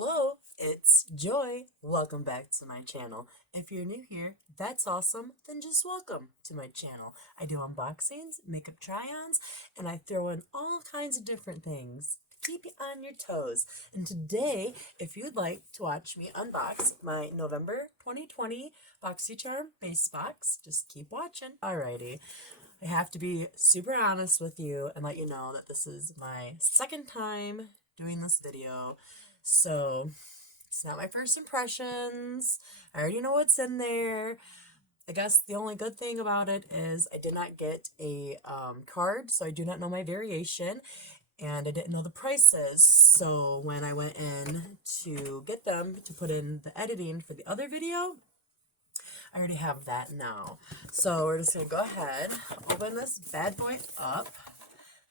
Hello, it's Joy. Welcome back to my channel. If you're new here, that's awesome. Then just welcome to my channel. I do unboxings, makeup try-ons, and I throw in all kinds of different things to keep you on your toes. And today, if you'd like to watch me unbox my November 2020 Boxycharm Base Box, just keep watching. Alrighty. I have to be super honest with you and let you know that this is my second time doing this video. So it's not my first impressions. I already know what's in there. I guess the only good thing about it is I did not get a card, so I do not know my variation, and I didn't know the prices. So when I went in to get them to put in the editing for the other video, I already have that now. So we're just going to go ahead, open this bad boy up,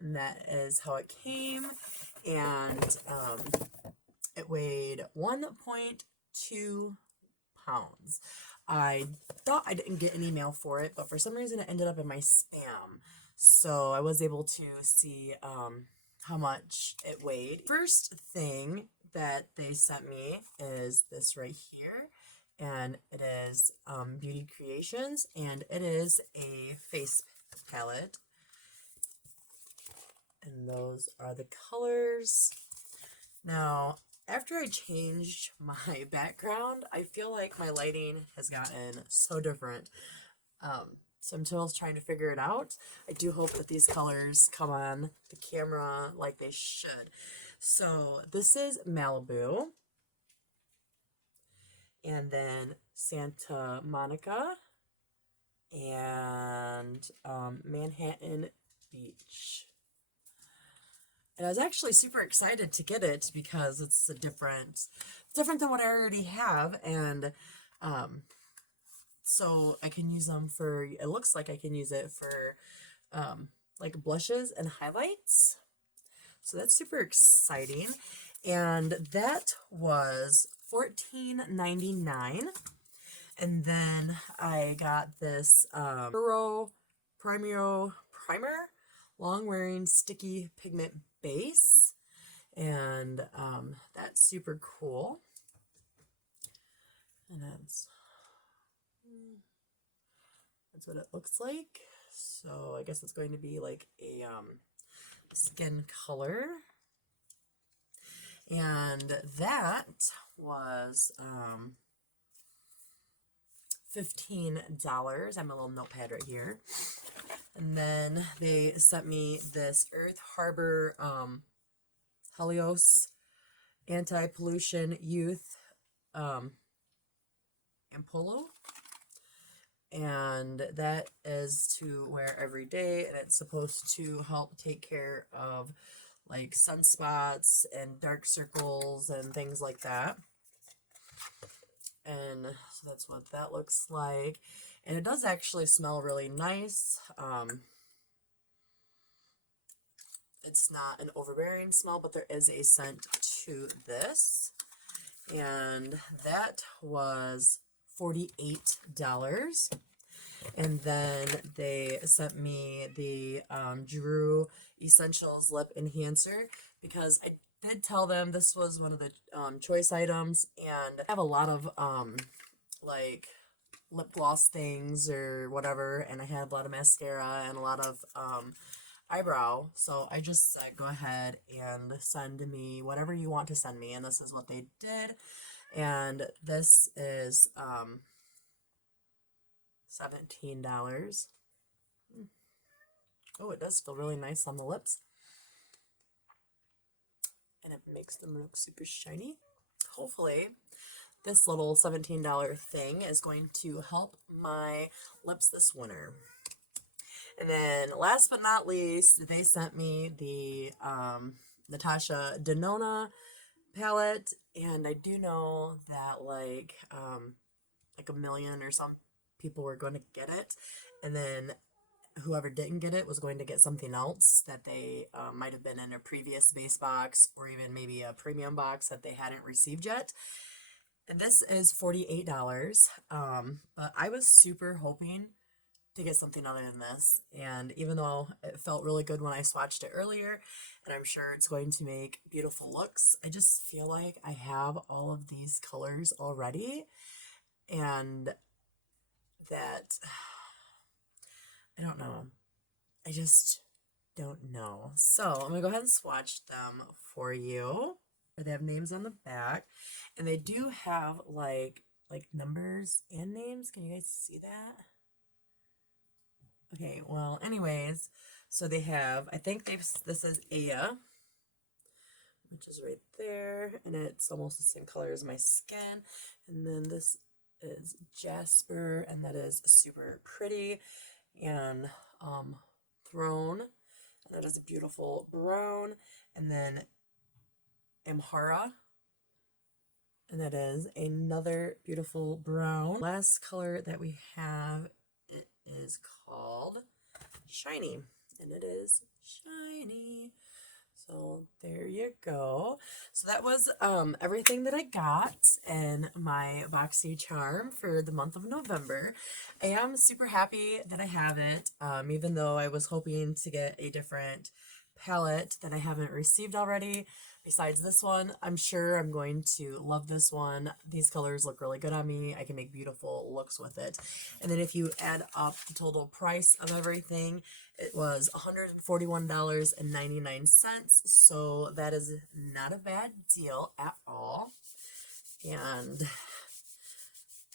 and that is how it came. And it weighed 1.2 pounds. I thought I didn't get an email for it, but for some reason it ended up in my spam. So I was able to see how much it weighed. First thing that they sent me is this right here. And it is Beauty Creations, and it is a face palette. And those are the colors. Now, after I changed my background, I feel like my lighting has gotten so different. So I'm still trying to figure it out. I do hope that these colors come on the camera like they should. So this is Malibu. And then Santa Monica and Manhattan Beach. And I was actually super excited to get it because it's different than what I already have, and so I can use them for, it looks like I can use it for like blushes and highlights. So that's super exciting. And that was $14.99. And then I got this Premium Primer, long wearing sticky pigment base, and that's super cool. And that's what it looks like. So I guess it's going to be like a skin color. And that was $15. I have a little notepad right here. And then they sent me this Earth Harbor Helios Anti-Pollution Youth Ampolo. And that is to wear every day, and it's supposed to help take care of like sunspots and dark circles and things like that. And so that's what that looks like. And it does actually smell really nice. It's not an overbearing smell, but there is a scent to this. And that was $48. And then they sent me the Drew Essentials Lip Enhancer, because I did tell them this was one of the choice items, and I have a lot of like lip gloss things or whatever, and I have a lot of mascara and a lot of eyebrow, so I just said go ahead and send me whatever you want to send me, and this is what they did. And this is $17. Oh, it does feel really nice on the lips, and it makes them look super shiny. Hopefully this little $17 thing is going to help my lips this winter. And then last but not least, they sent me the Natasha Denona palette, and I do know that like a million or some people were going to get it, and then whoever didn't get it was going to get something else that they might have been in a previous base box, or even maybe a premium box that they hadn't received yet. And this is $48. But I was super hoping to get something other than this. And even though it felt really good when I swatched it earlier, and I'm sure it's going to make beautiful looks, I just feel like I have all of these colors already, and that, I don't know. I just don't know. So I'm gonna go ahead and swatch them for you. They have names on the back, and they do have like numbers and names. Can you guys see that? Okay, well, anyways, so they have, I think this is Aya, which is right there, and it's almost the same color as my skin. And then this is Jasper, and that is super pretty. And Throne, and that is a beautiful brown. And then Amhara, and that is another beautiful brown. Last color that we have, it is called Shiny, and it is shiny. So there you go. So that was everything that I got in my Boxycharm for the month of November. I am super happy that I have it, even though I was hoping to get a different palette that I haven't received already. Besides this one, I'm sure I'm going to love this one. These colors look really good on me. I can make beautiful looks with it. And then if you add up the total price of everything, it was $141.99. So that is not a bad deal at all. And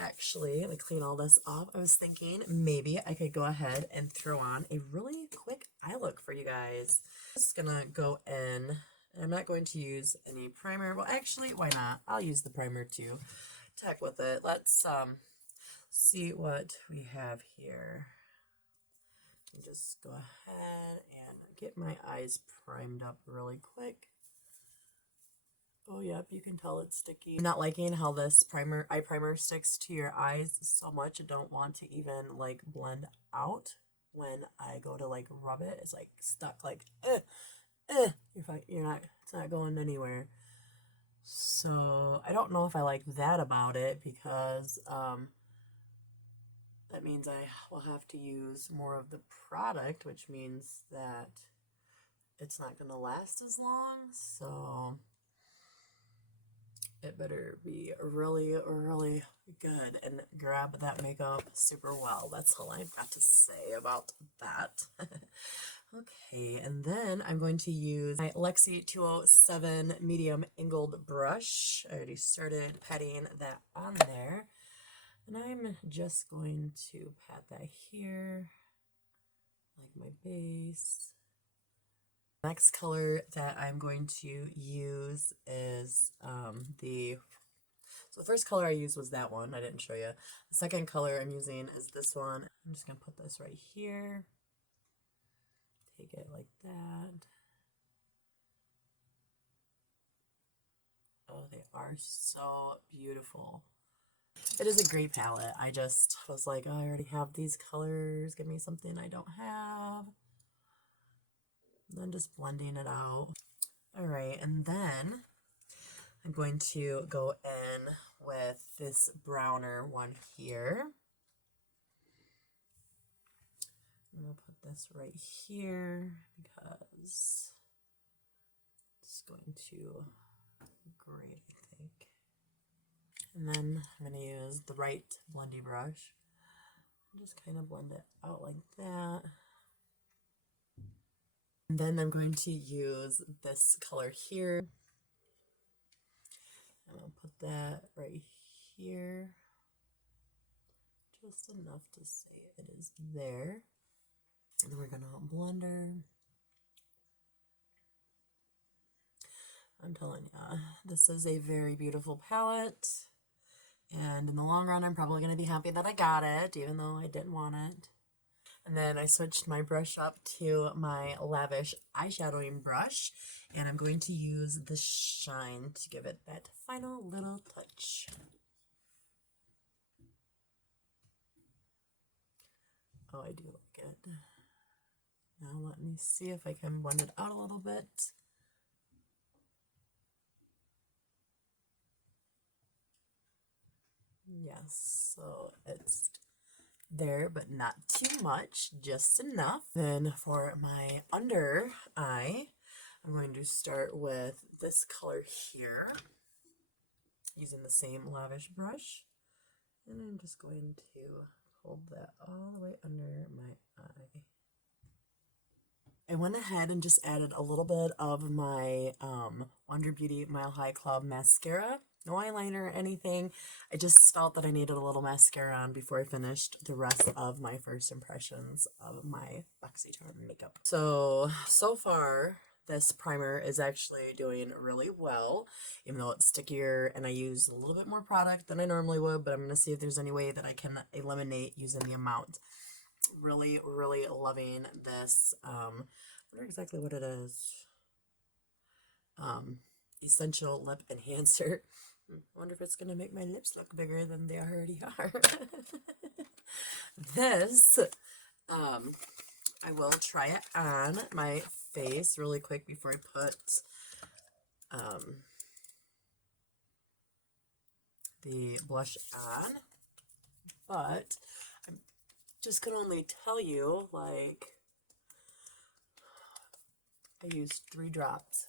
actually, let me clean all this up. I was thinking maybe I could go ahead and throw on a really quick eye look for you guys. I'm just gonna go in. I'm not going to use any primer. Well, actually, why not? I'll use the primer too. To heck with it. Let's see what we have here. Just go ahead and get my eyes primed up really quick. Oh, yep, you can tell it's sticky. I'm not liking how this eye primer sticks to your eyes so much. I don't want to even like blend out when I go to like rub it. It's like stuck like it's not going anywhere. So I don't know if I like that about it, because that means I will have to use more of the product, which means that it's not going to last as long. So it better be really, really good and grab that makeup super well. That's all I've got to say about that. Okay, and then I'm going to use my Lexi 207 medium angled brush. I already started patting that on there. And I'm just going to pat that here, like my base. Next color that I'm going to use is so the first color I used was that one. I didn't show you. The second color I'm using is this one. I'm just going to put this right here. Take it like that. Oh, they are so beautiful. It is a great palette. I just was like, oh, I already have these colors. Give me something I don't have. And then just blending it out. All right, and then I'm going to go in with this browner one here. I'm going to put this right here because it's going to great, I think. And then I'm going to use the right blendy brush. Just kind of blend it out like that. And then I'm going to use this color here. I'm going to put that right here. Just enough to say it is there. And then we're going to blender. I'm telling you, this is a very beautiful palette. And in the long run, I'm probably going to be happy that I got it, even though I didn't want it. And then I switched my brush up to my Lavish eyeshadowing brush. And I'm going to use the shine to give it that final little touch. Oh, I do like it. Now let me see if I can blend it out a little bit. Yes, so it's there, but not too much, just enough. Then for my under eye, I'm going to start with this color here, using the same lavish brush. And I'm just going to hold that all the way under my eye. I went ahead and just added a little bit of my Wonder Beauty Mile High Club mascara. No eyeliner or anything. I just felt that I needed a little mascara on before I finished the rest of my first impressions of my Boxycharm makeup. So far, this primer is actually doing really well, even though it's stickier and I use a little bit more product than I normally would, but I'm going to see if there's any way that I can eliminate using the amount. Really, really loving this. I wonder exactly what it is. Essential Lip Enhancer. I wonder if it's going to make my lips look bigger than they already are. This, I will try it on my face really quick before I put the blush on. But I'm just going to only tell you, like, I used 3 drops.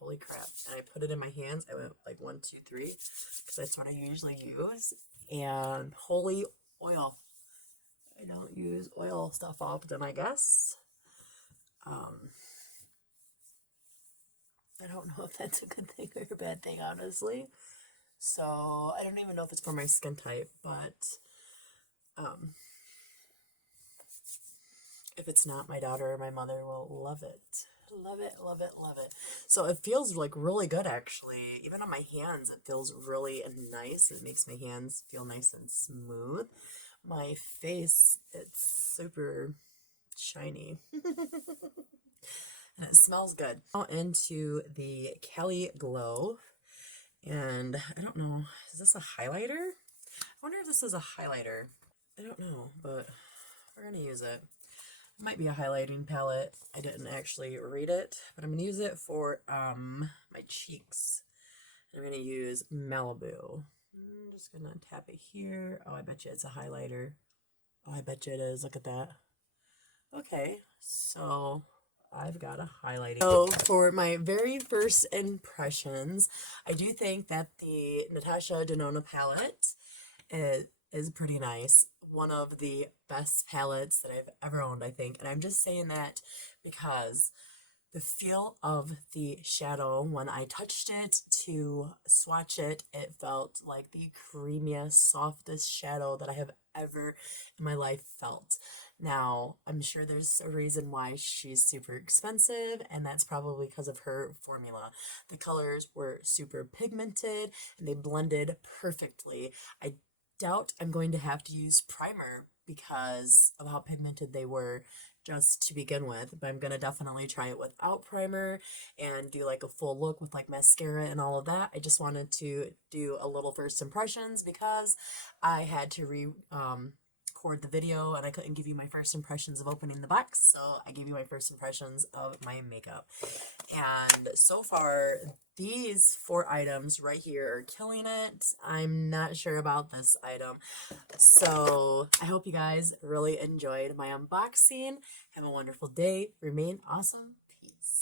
Holy crap. And I put it in my hands. I went like 1, 2, 3, because that's what I usually use. And holy oil. I don't use oil stuff often, I guess. I don't know if that's a good thing or a bad thing, honestly. So I don't even know if it's for my skin type, but if it's not, my daughter or my mother will love it. Love it, love it, love it. So it feels like really good, actually. Even on my hands, it feels really nice. It makes my hands feel nice and smooth. My face, it's super shiny. And it smells good. Now into the Cali Glow. And I don't know, is this a highlighter? I wonder if this is a highlighter. I don't know, but we're going to use it. It might be a highlighting palette. I didn't actually read it, but I'm going to use it for my cheeks. I'm going to use Malibu. I'm just going to tap it here. Oh, I bet you it's a highlighter. Oh, I bet you it is. Look at that. Okay, so I've got a highlighting. So for my very first impressions, I do think that the Natasha Denona palette is pretty nice. One of the best palettes that I've ever owned, I think. And I'm just saying that because the feel of the shadow, when I touched it to swatch it, it felt like the creamiest, softest shadow that I have ever in my life felt. Now, I'm sure there's a reason why she's super expensive, and that's probably because of her formula. The colors were super pigmented, and they blended perfectly. I doubt I'm going to have to use primer because of how pigmented they were just to begin with, but I'm going to definitely try it without primer and do like a full look with like mascara and all of that. I just wanted to do a little first impressions because I had to record the video and I couldn't give you my first impressions of opening the box, so I gave you my first impressions of my makeup. And so far, these 4 items right here are killing it. I'm not sure about this item. So I hope you guys really enjoyed my unboxing. Have a wonderful day. Remain awesome. Peace.